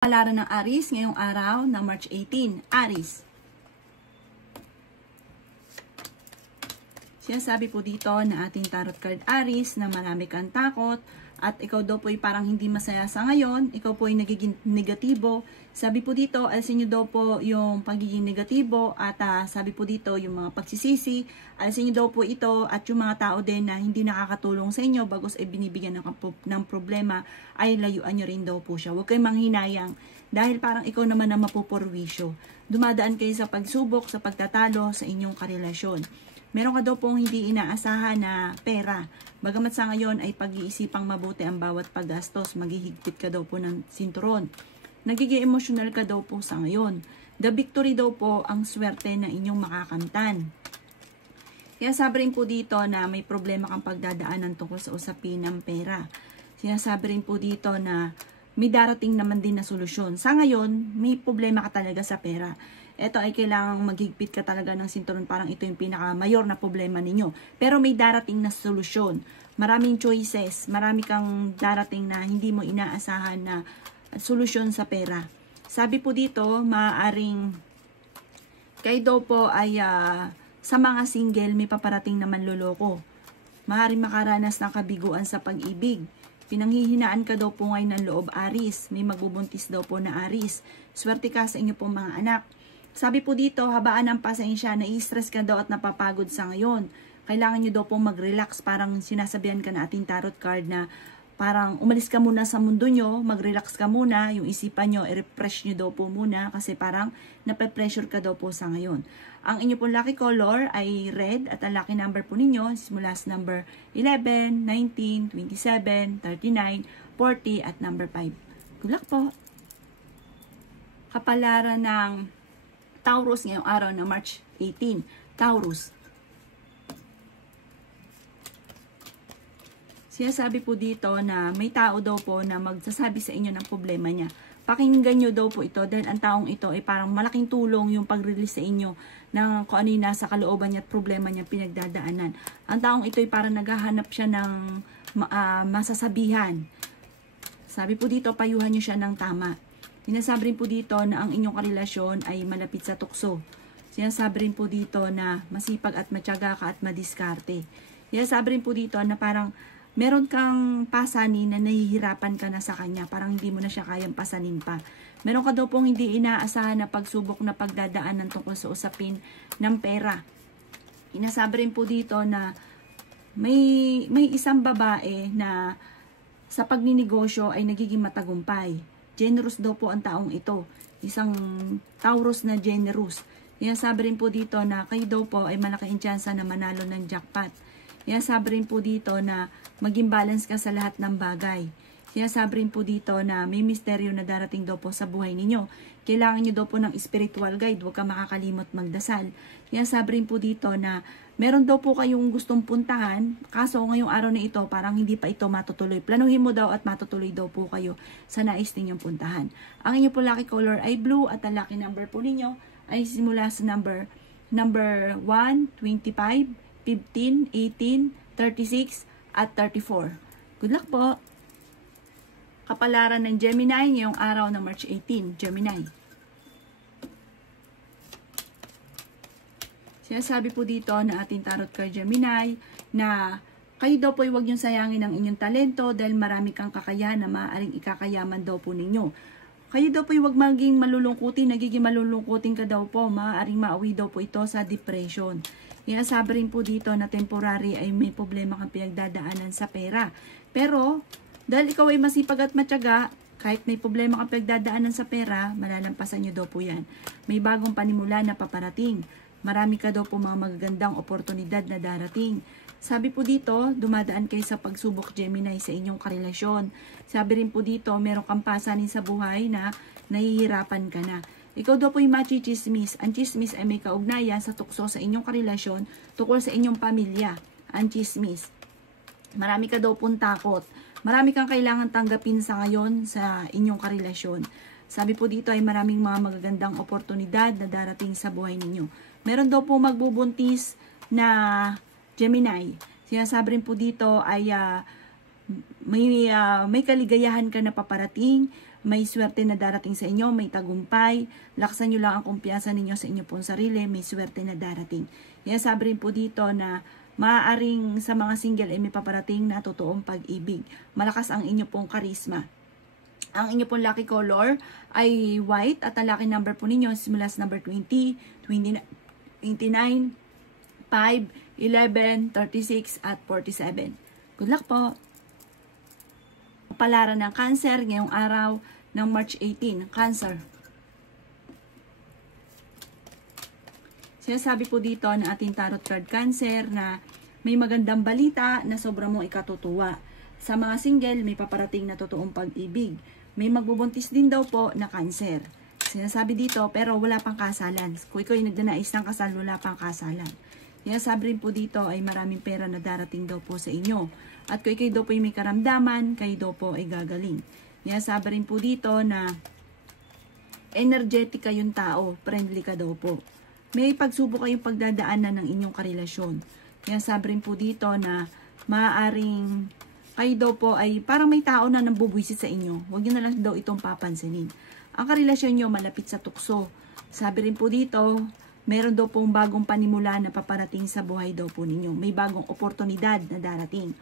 Kapalaran ng Aries ngayong araw na March 18. Aries. Sinasabi po dito na ating tarot card Aries na marami kang takot at ikaw daw po ay parang hindi masaya sa ngayon, ikaw po ay nagiging negatibo. Sabi po dito, alisin nyo daw po yung pagiging negatibo at sabi po dito yung mga pagsisisi, alisin nyo daw po ito at yung mga tao din na hindi nakakatulong sa inyo bagos ay binibigyan ng problema ay layuan nyo rin daw po siya. Huwag kayong manghinayang dahil parang ikaw naman ang mapupurwisyo. Dumadaan kayo sa pagsubok, sa pagtatalo sa inyong karelasyon. Meron ka daw pong hindi inaasahan na pera. Bagamat sa ngayon ay pag-iisipang mabuti ang bawat paggastos, maghihigpit ka daw po ng sinturon. Nagiging emotional ka daw po sa ngayon. The victory daw po ang swerte na inyong makakamtan. Kaya sabi rin po dito na may problema kang pagdadaanan tungkol sa usapin ng pera. Sinasabi rin po dito na may darating naman din na solusyon. Sa ngayon, may problema ka talaga sa pera. Ito ay kailangang maghigpit ka talaga ng sinturon, parang ito yung pinaka-mayor na problema ninyo. Pero may darating na solusyon. Maraming choices, marami kang darating na hindi mo inaasahan na solusyon sa pera. Sabi po dito, maaaring kayo daw po ay sa mga single may paparating na manloloko. Maaaring makaranas ng kabiguan sa pag-ibig. Pinanghihinaan ka daw po ngayon ng loob, Aries. May magbubuntis daw po na Aries. Swerte ka sa inyo pong mga anak. Sabi po dito, habaan ng pasensya, nai-stress ka daw at napapagod sa ngayon. Kailangan nyo daw pong mag-relax, parang sinasabihan ka na ating tarot card na parang umalis ka muna sa mundo nyo, mag-relax ka muna, yung isipan nyo, i-refresh nyo daw po muna kasi parang nape-pressure ka daw po sa ngayon. Ang inyo pong lucky color ay red at ang lucky number po ninyo simula sa number 11, 19, 27, 39, 40 at number 5. Good luck po! Kapalaran ng Taurus ngayong araw na March 18. Taurus. Sinasabi po dito na may tao daw po na magsasabi sa inyo ng problema niya. Pakinggan nyo daw po ito dahil ang taong ito ay parang malaking tulong yung pag-release sa inyo ng kung ano yung nasa kalooban niya at problema niya pinagdadaanan. Ang taong ito ay parang naghahanap siya ng masasabihan. Sabi po dito, payuhan nyo siya ng tama. Sinasabi rin po dito na ang inyong karelasyon ay malapit sa tukso. Sinasabi rin po dito na masipag at matyaga ka at madiskarte. Sinasabi rin po dito na parang meron kang pasanin na nahihirapan ka na sa kanya. Parang hindi mo na siya kayang pasanin pa. Meron ka daw pong hindi inaasahan na pagsubok na pagdadaanan tungkol sa usapin ng pera. Sinasabi rin po dito na may isang babae na sa pagninegosyo ay nagiging matagumpay. Generous daw po ang taong ito. Isang Taurus na generous. Sinasabi rin po dito na kayo daw po ay malaking tsansa na manalo ng jackpot. Sinasabi rin po dito na maging balance ka sa lahat ng bagay. Sinasabi rin po dito na may misteryo na darating daw po sa buhay ninyo. Kailangan nyo daw po ng spiritual guide. Huwag ka makakalimot magdasal. Sinasabi rin po dito na meron daw po kayong gustong puntahan. Kaso ngayong araw na ito parang hindi pa ito matutuloy. Planuhin mo daw at matutuloy daw po kayo sa nais ninyong puntahan. Ang inyo po lucky color ay blue at ang lucky number po ninyo ay simula sa number 1, 25, 15, 18, 36 at 34. Good luck po! Kapalaran ng Gemini ngayong araw na March 18. Gemini. Sinasabi po dito na ating tarot card Gemini na kayo daw po ay huwag niyong sayangin ang inyong talento dahil marami kang kakayahan na maaaring ikakayaman daw po ninyo. Kayo daw po ay huwag maging malulungkutin, nagiging malulungkutin ka daw po, maaaring maawi daw po ito sa depression. Sinasabi rin po dito na temporary ay may problema kang pinagdadaanan sa pera. Pero dahil ikaw ay masipag at matyaga, kahit may problema kang pinagdadaanan sa pera, malalampasan nyo daw po yan. May bagong panimula na paparating. Marami ka daw po mga magagandang oportunidad na darating. Sabi po dito, dumadaan kayo sa pagsubok Gemini sa inyong karelasyon. Sabi rin po dito, meron kang pasanin sa buhay na nahihirapan ka na. Ikaw daw po yung machichismis. Ang chismis ay may kaugnayan sa tukso sa inyong karelasyon tungkol sa inyong pamilya. Ang chismis. Marami ka daw pong takot. Marami kang kailangan tanggapin sa ngayon sa inyong karelasyon. Sabi po dito ay maraming mga magagandang oportunidad na darating sa buhay ninyo. Meron daw po magbubuntis na Gemini. Sinasabi rin po dito ay may kaligayahan ka na paparating, may swerte na darating sa inyo, may tagumpay. Laksan nyo lang ang kumpiyansa ninyo sa inyo pong sarili, may swerte na darating. Kaya sabi rin po dito na maaaring sa mga single ay may paparating na totoong pag-ibig. Malakas ang inyo pong karisma. Ang inyo pong lucky color ay white at ang lucky number po ninyo simula sa number 20, 29, 5, 11, 36 at 47. Good luck po! Palaran ng Cancer ngayong araw ng March 18. Cancer. Sinasabi po dito ng ating tarot card Cancer na may magandang balita na sobrang mong ikatutuwa. Sa mga single, may paparating na totoong pag-ibig. May magbubuntis din daw po na Cancer. Sinasabi dito, pero wala pang kasalan. Kung ikaw ay nagdanais ng kasal, wala pang kasalan. Sinasabi rin po dito ay maraming pera na darating daw po sa inyo. At kung ikaw daw po ay may karamdaman, kayo daw po ay gagaling. Sinasabi rin po dito na energetic kayong tao, friendly ka daw po. May pagsubok kayong pagdadaanan ng inyong karelasyon. Sinasabi rin po dito na maaaring kayo daw po ay parang may tao na nambubwisit sa inyo. Huwag nyo na lang daw itong papansinin. Ang karelasyon nyo malapit sa tukso. Sabi rin po dito, meron daw pong bagong panimula na paparating sa buhay daw po ninyo. May bagong oportunidad na darating.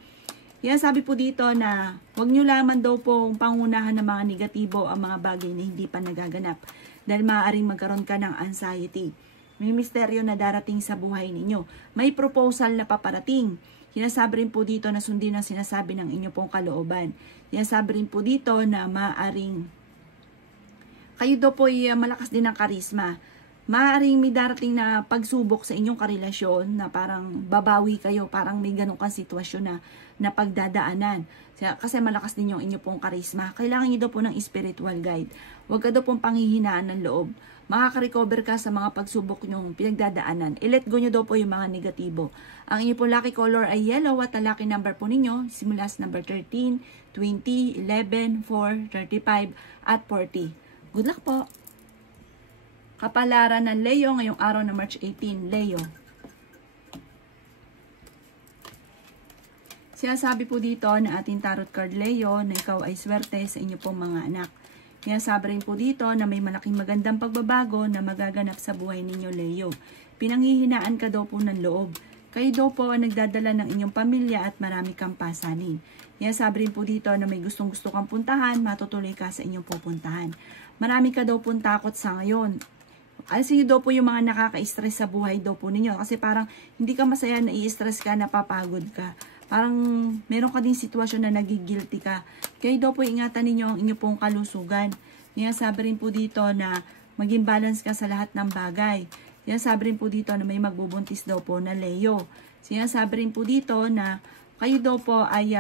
Kaya sabi po dito na huwag nyo lamang daw pong pangunahan ng mga negatibo ang mga bagay na hindi pa nagaganap. Dahil maaaring magkaroon ka ng anxiety. May misteryo na darating sa buhay ninyo. May proposal na paparating. Sinasabi rin po dito na sundin ang sinasabi ng inyo pong kalooban. Sinasabi rin po dito na maaaring kayo daw po ay malakas din ng karisma. Maaaring may darating na pagsubok sa inyong karelasyon na parang babawi kayo, parang may ganun kang sitwasyon na pagdadaanan. Kasi malakas din yung inyo pong karisma. Kailangan nyo daw po ng spiritual guide. Huwag ka daw pong panghihinaan ng loob. Makaka-recover ka sa mga pagsubok nyong pinagdadaanan. I-let go nyo daw po yung mga negatibo. Ang inyo pong lucky color ay yellow at ang lucky number po ninyo simula sa number 13, 20, 11, 4, 35 at 40. Good luck po! Kapalaran ng Leo ngayong araw na March 18. Leo. Sinasabi po dito na ating tarot card Leo na ikaw ay swerte sa inyo pong mga anak. Sinasabi rin po dito na may malaking magandang pagbabago na magaganap sa buhay ninyo Leo. Pinanghihinaan ka daw po ng loob. Kayo daw po ang nagdadala ng inyong pamilya at marami kang pasanin. Sinasabi rin po dito na may gustong-gusto kang puntahan, matutuloy ka sa inyong pupuntahan. Marami ka daw pong takot sa ngayon. Alisin nyo daw po yung mga nakaka-stress sa buhay daw po ninyo. Kasi parang hindi ka masaya, nai-stress ka, napapagod ka. Parang meron ka din sitwasyon na nagigilty ka. Kaya daw po ingatan ninyo ang inyo pong kalusugan. Sabi rin po dito na maging balance ka sa lahat ng bagay. Sabi rin po dito na may magbubuntis daw po na Leo. Sabi rin po dito na kayo daw po ay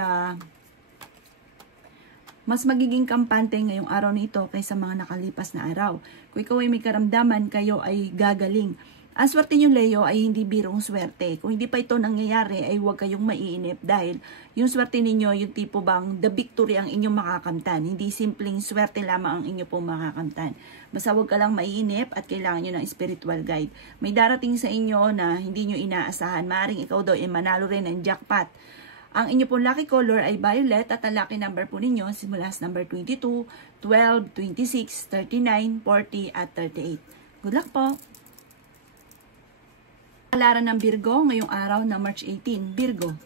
mas magiging kampante ngayong araw na ito kaysa mga nakalipas na araw. Kung ikaw ay may karamdaman, kayo ay gagaling. Ang swerte nyo, Leo, ay hindi birong swerte. Kung hindi pa ito nangyayari, ay huwag kayong maiinip dahil yung swerte ninyo, yung tipo bang the victory ang inyong makakamtan. Hindi simpleng swerte lamang ang inyo pong makakamtan. Basta huwag ka lang maiinip at kailangan nyo ng spiritual guide. May darating sa inyo na hindi nyo inaasahan. Maaring ikaw daw ay manalo rin ng jackpot. Ang inyo pong lucky color ay violet at ang lucky number po ninyo simula sa number 22, 12, 26, 39, 40 at 38. Good luck po! Palaran ng Virgo ngayong araw na March 18. Virgo.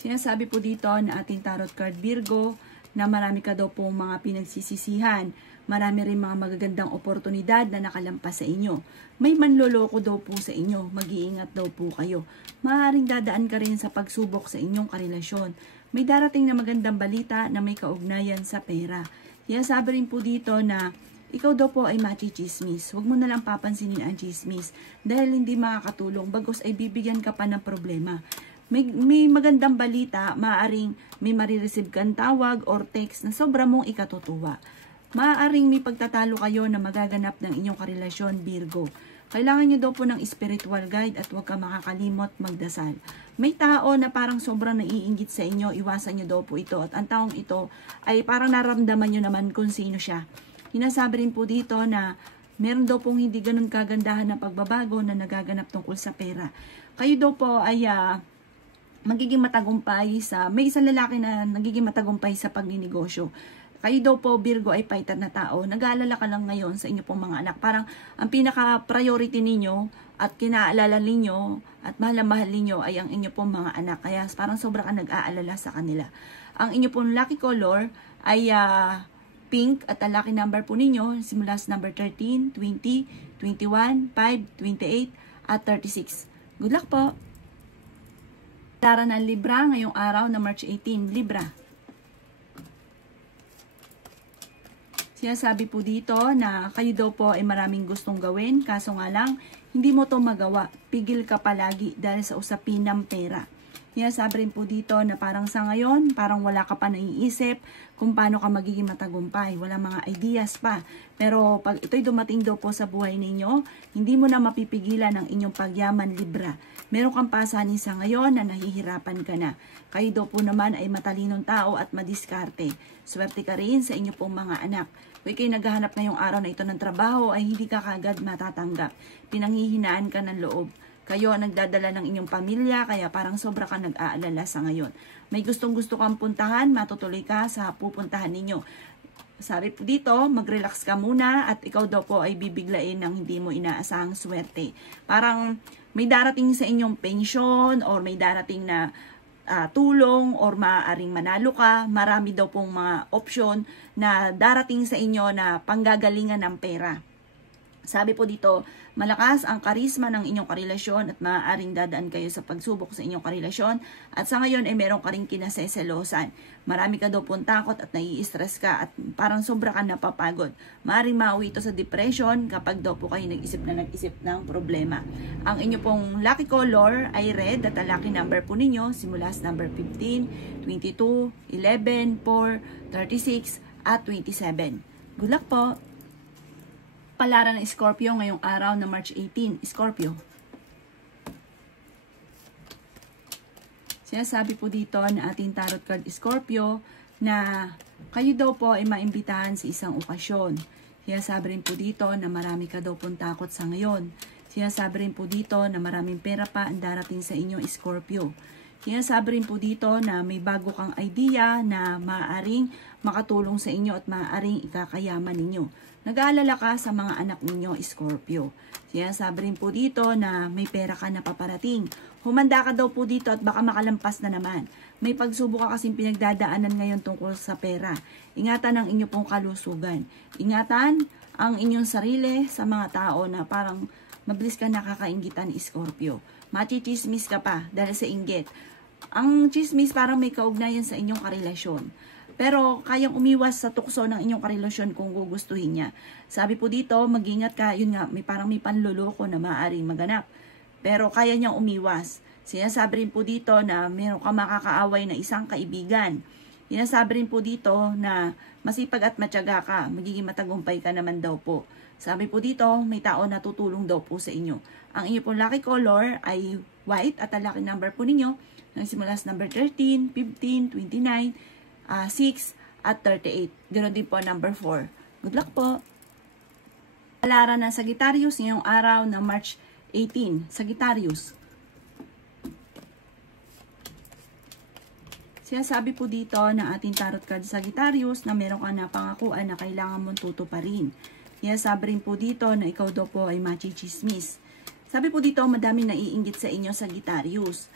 Sinasabi po dito na ating tarot card Virgo na marami ka daw pong mga pinagsisisihan. Marami rin mga magagandang oportunidad na nakalampas sa inyo. May manloloko daw po sa inyo. Mag-iingat daw po kayo. Maaaring dadaan ka rin sa pagsubok sa inyong karelasyon. May darating na magandang balita na may kaugnayan sa pera. Sabi rin po dito na ikaw daw po ay machichismis. Huwag mo na lang papansinin ang chismis dahil hindi makakatulong. Bagos ay bibigyan ka pa ng problema. May magandang balita, maaaring may marireceive kang tawag or text na sobra mong ikatutuwa. Maaaring may pagtatalo kayo na magaganap ng inyong karelasyon, Virgo. Kailangan nyo daw po ng spiritual guide at huwag ka makakalimot magdasal. May tao na parang sobrang naiinggit sa inyo, iwasan nyo daw po ito. At ang taong ito ay parang naramdaman nyo naman kung sino siya. Hinasabi rin po dito na meron daw pong hindi ganun kagandahan na pagbabago na nagaganap tungkol sa pera. Kayo daw po ay magiging matagumpay sa, may isang lalaki na nagiging matagumpay sa pagninegosyo. Kayo daw po, Virgo, ay paitan na tao. Nag-aalala ka lang ngayon sa inyo pong mga anak. Parang ang pinaka-priority ninyo at kinaalala ninyo at mahal na mahal ninyo ay ang inyo pong mga anak. Kaya parang sobra ka nag-aalala sa kanila. Ang inyo pong lucky color ay pink at ang lucky number po ninyo simula sa number 13, 20, 21, 5, 28 at 36. Good luck po! Lara ng Libra ngayong araw na March 18. Libra. Sinasabi po dito na kayo daw po ay maraming gustong gawin, kaso nga lang, hindi mo to magawa. Pigil ka palagi dahil sa usapin ng pera. Sinasabi rin po dito na parang sa ngayon, parang wala ka pa naiisip kung paano ka magiging matagumpay. Wala mga ideas pa. Pero pag ito'y dumating daw po sa buhay ninyo, hindi mo na mapipigilan ang inyong pagyaman, Libra. Meron kang pasanin sa ngayon na nahihirapan ka na. Kayo daw po naman ay matalinong tao at madiskarte. Swerte ka rin sa inyo pong mga anak. Kung kayo naghahanap ngayong araw na ito ng trabaho ay hindi ka kagad matatanggap. Pinanghihinaan ka ng loob. Kayo ang nagdadala ng inyong pamilya, kaya parang sobra ka nag-aalala sa ngayon. May gustong-gusto kang puntahan, matutuloy ka sa pupuntahan ninyo. Sabi po dito, mag-relax ka muna at ikaw daw po ay bibiglain ng hindi mo inaasahang swerte. Parang may darating sa inyong pensyon or may darating na tulong or maaaring manalo ka. Marami daw pong mga opsyon na darating sa inyo na panggagalingan ng pera. Sabi po dito, malakas ang karisma ng inyong karelasyon at maaaring dadaan kayo sa pagsubok sa inyong karelasyon at sa ngayon ay meron ka rin kinaseselosan. Marami ka daw pong takot at nai-stress ka at parang sobra ka napapagod. Maaaring mauwi ito sa depression kapag daw po kayo nag-isip ng problema. Ang inyong pong lucky color ay red at ang lucky number po ninyo simula sa number 15, 22, 11, 4, 36 at 27. Good luck po! Palaran ng Scorpio ngayong araw na March 18. Scorpio. Sinasabi po dito na ating tarot card Scorpio na kayo daw po ay maimbitahan sa isang okasyon. Sinasabi rin po dito na marami ka daw pong takot sa ngayon. Sinasabi rin po dito na maraming pera pa ang darating sa inyo Scorpio. Sinasabi rin po dito na may bago kang idea na maaaring makatulong sa inyo at maaaring ikakayaman ninyo. Nag-aalala ka sa mga anak ninyo, Scorpio. Sinasabi rin po dito na may pera ka na paparating. Humanda ka daw po dito at baka makalampas na naman. May pagsubok ka kasing pinagdadaanan ngayon tungkol sa pera. Ingatan ang inyo pong kalusugan. Ingatan ang inyong sarili sa mga tao na parang mabilis ka nakakainggitan, Scorpio. Machichismis ka pa dahil sa inggit. Ang chismis parang may kaugnayan sa inyong karelasyon. Pero kayang umiwas sa tukso ng inyong karelasyon kung gugustuhin niya. Sabi po dito, mag-ingat ka, yun nga, parang may panluloko na maaaring maganap. Pero kaya niyang umiwas. Sinasabi rin po dito na meron ka makakaaway na isang kaibigan. Sinasabi rin po dito na masipag at matyaga ka, magiging matagumpay ka naman daw po. Sabi po dito, may tao na tutulong daw po sa inyo. Ang inyo pong lucky color ay white at ang lucky number po ninyo nagsimula sa number 13, 15, 29, 6 at 38. Ganoon din po number 4. Good luck po! Palaran ng Sagittarius ngayong araw ng March 18. Sagittarius. Sinasabi po dito ng ating tarot card Sagittarius na meron ka na pangakuan na kailangan mong tutuparin. Sinasabi rin po dito na ikaw daw po ay machichismis. Sabi po dito, madaming naiinggit sa inyo, Sagittarius.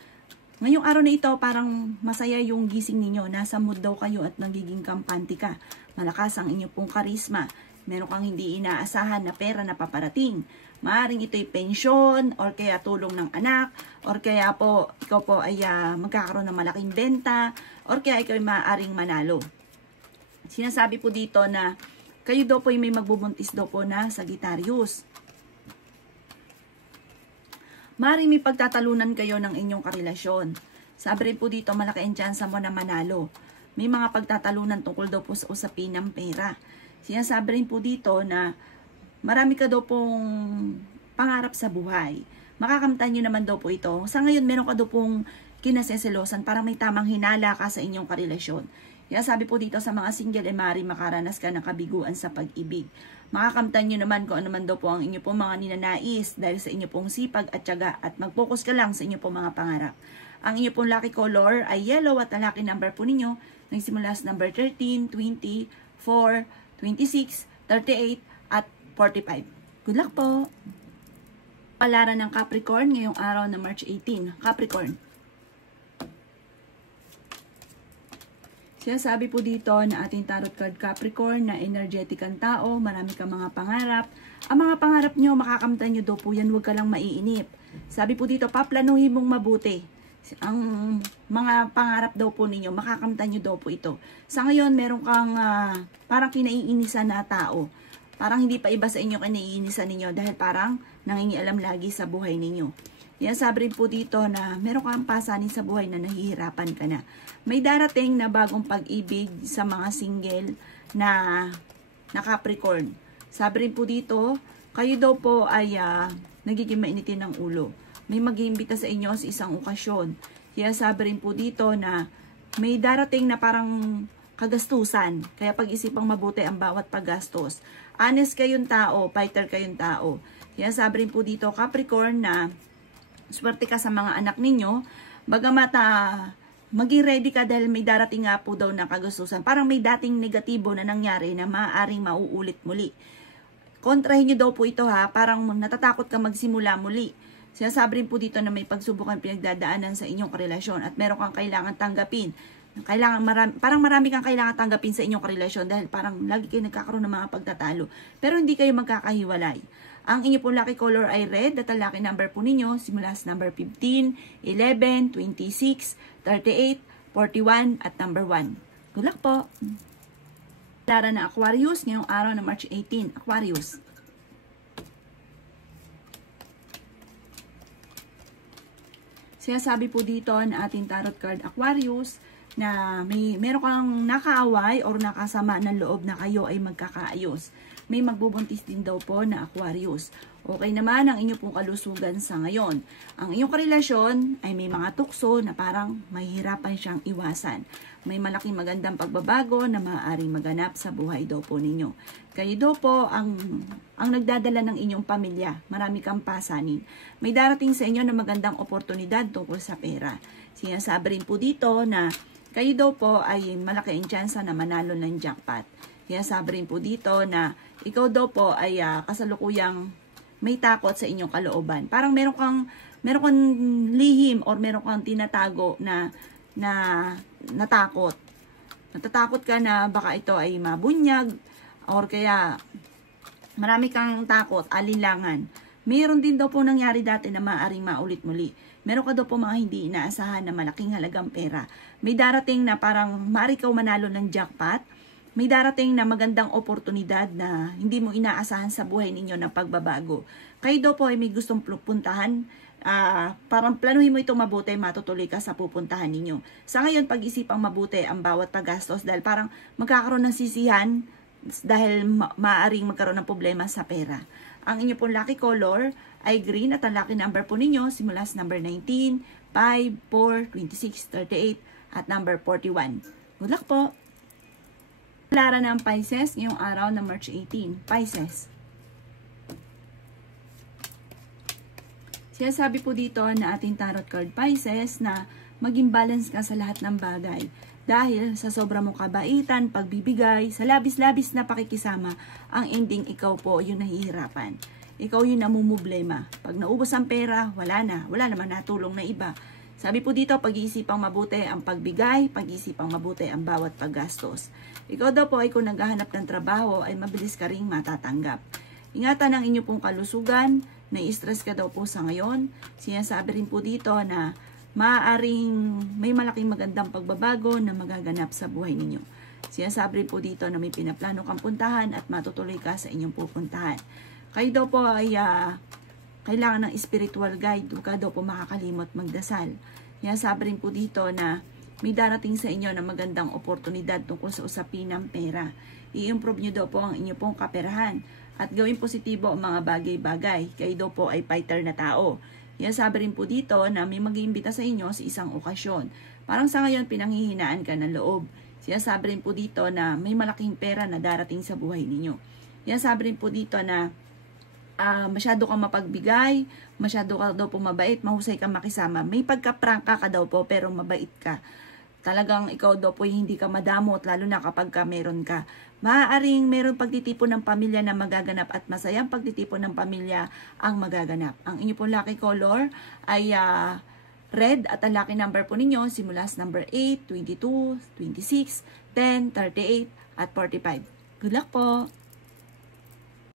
Ngayong araw na ito, parang masaya yung gising ninyo. Nasa mood daw kayo at nagiging kampante ka. Malakas ang inyong pong karisma. Meron kang hindi inaasahan na pera na paparating. Maaring ito'y pensyon, or kaya tulong ng anak, or kaya po, ikaw po ay magkakaroon ng malaking benta, or kaya ikaw ay maaaring manalo. Sinasabi po dito na kayo daw po ay may magbubuntis daw po na Sagittarius. Maaaring may pagtatalunan kayo ng inyong karelasyon. Sabi rin po dito, malaki ang tsansa mo na manalo. May mga pagtatalunan tungkol daw po sa usapin ng pera. Sinasabi rin po dito na marami ka daw pong pangarap sa buhay. Makakamtan nyo naman daw po ito. Sa ngayon, meron ka daw pong kinaseselosan para may tamang hinala ka sa inyong karelasyon. Kaya sabi po dito sa mga single, maaaring makaranas ka ng kabiguan sa pag-ibig. Makakamtan nyo naman kung ano man daw po ang inyo pong mga ninanais dahil sa inyo pong sipag at tiyaga at mag-focus ka lang sa inyo pong mga pangarap. Ang inyo pong lucky color ay yellow at ang lucky number po ninyo nagsimula sa number 13, 20, 4, 26, 38, at 45. Good luck po! Palaran ng Capricorn ngayong araw na March 18. Capricorn. Sabi po dito na ating tarot card Capricorn na energetic ang tao, marami kang mga pangarap. Ang mga pangarap nyo, makakamtan nyo daw po yan, huwag ka lang maiinip. Sabi po dito, paplanuhin mong mabuti. Ang mga pangarap daw po ninyo, makakamtan nyo daw po ito. Sa ngayon, meron kang parang kinaiinisan na tao. Parang hindi pa iba sa inyo kinaiinisan ninyo dahil parang nangingialam lagi sa buhay ninyo. Yan, sabi rin po dito na meron kang pasanin sa buhay na nahihirapan ka na. May darating na bagong pag-ibig sa mga single na Capricorn. Sabi rin po dito, kayo daw po ay nagiging mainitin ng ulo. May mag-iimbita sa inyo sa isang okasyon. Kaya sabi rin po dito na may darating na parang kagastusan. Kaya pag-isipang mabuti ang bawat paggastos. Honest kayong tao, fighter kayong tao. Kaya sabi rin po dito, Capricorn, na swerte ka sa mga anak ninyo. Bagamat maging ready ka dahil may darating nga po daw na kagastusan. Parang may dating negatibo na nangyari na maaaring mauulit muli. Kontrahin nyo daw po ito ha, parang natatakot ka magsimula muli. Sinasabi rin po dito na may pagsubok pinagdadaanan sa inyong karelasyon at meron kang kailangan tanggapin. Parang marami kang kailangan tanggapin sa inyong karelasyon dahil parang lagi kayo nagkakaroon ng mga pagtatalo. Pero hindi kayo magkakahiwalay. Ang inyo po lucky color ay red at ang lucky number po ninyo simula sa number 15, 11, 26, 38, 41 at number 1. Good luck po! Lara na Aquarius ngayong araw na March 18. Aquarius. Sabi po dito na ating tarot card Aquarius na meron kang nakaaway or nakasama ng loob na kayo ay magkakaayos. May magbubuntis din daw po na Aquarius. Okay naman ang inyong pong kalusugan sa ngayon. Ang inyong karelasyon ay may mga tukso na parang mahihirapan siyang iwasan. May malaking magandang pagbabago na maaaring maganap sa buhay daw po ninyo. Kayo daw po ang nagdadala ng inyong pamilya. Marami kang pasanin. May darating sa inyo na magandang oportunidad tungkol sa pera. Sinasabi rin po dito na kayo daw po ay malaki ang tsansa na manalo ng jackpot. Kaya sabi rin po dito na ikaw daw po ay kasalukuyang may takot sa inyong kalooban. Parang meron kang lihim or meron kang tinatago na natakot. Natatakot ka na baka ito ay mabunyag or kaya marami kang takot, alinlangan. Meron din daw po nangyari dati na maaaring maulit muli. Meron ka daw po mga hindi inaasahan na malaking halagang pera. May darating na parang maaari ka manalo ng jackpot. May darating na magandang oportunidad na hindi mo inaasahan sa buhay ninyo ng pagbabago. Kayo daw po ay may gustong puntahan. Parang planuhin mo itong mabuti, matutuloy ka sa pupuntahan ninyo. Sa ngayon, pag-isipang mabuti ang bawat paggastos dahil parang magkakaroon ng sisihan dahil maaaring magkaroon ng problema sa pera. Ang inyo pong lucky color ay green at ang lucky number po ninyo simula sa number 19, 5, 4, 26, 38 at number 41. Good luck po! Lara ng Pisces ngayong araw na March 18. Pisces. Sabi po dito na ating tarot card Pisces na maging balance ka sa lahat ng bagay. Dahil sa sobra mong kabaitan, pagbibigay, sa labis-labis na pakikisama, ang ending ikaw po yung nahihirapan. Ikaw yung namumblema. Pag naubos ang pera, wala naman natulong na iba. Sabi po dito, pag-iisipang mabuti ang pagbigay, pag-iisipang mabuti ang bawat paggastos. Ikaw daw po ay kung naghahanap ng trabaho ay mabilis ka ring matatanggap. Ingatan ang inyo pong kalusugan, nai-stress ka daw po sa ngayon. Sinasabi rin po dito na maaaring may malaking magandang pagbabago na magaganap sa buhay ninyo. Sinasabi rin po dito na may pinaplano kang puntahan at matutuloy ka sa inyong pupuntahan. Kayo daw po ay kailangan ng spiritual guide, huwag ka daw po makakalimot magdasal. Kaya sabi rin po dito na may darating sa inyo na magandang oportunidad tungkol sa usapin ng pera. I-improve nyo daw po ang inyo pong kaperahan at gawin positibo ang mga bagay-bagay. Kayo daw po ay fighter na tao. Kaya sabi rin po dito na may mag-iimbita sa inyo sa isang okasyon. Parang sa ngayon pinanghihinaan ka ng loob. Sinasabi rin po dito na may malaking pera na darating sa buhay ninyo. Kaya sabi rin po dito na masyado kang mapagbigay, masyado ka daw po mabait, mahusay kang makisama. May pagka-prangka ka daw po pero mabait ka. Talagang ikaw daw po hindi ka madamot, lalo na kapag ka meron ka. Maaaring meron pagtitipon ng pamilya na magaganap at masayang pagtitipon ng pamilya ang magaganap. Ang inyo po lucky color ay red at ang lucky number po ninyo simula sa number 8, 22, 26, 10, 38 at 45. Good luck po!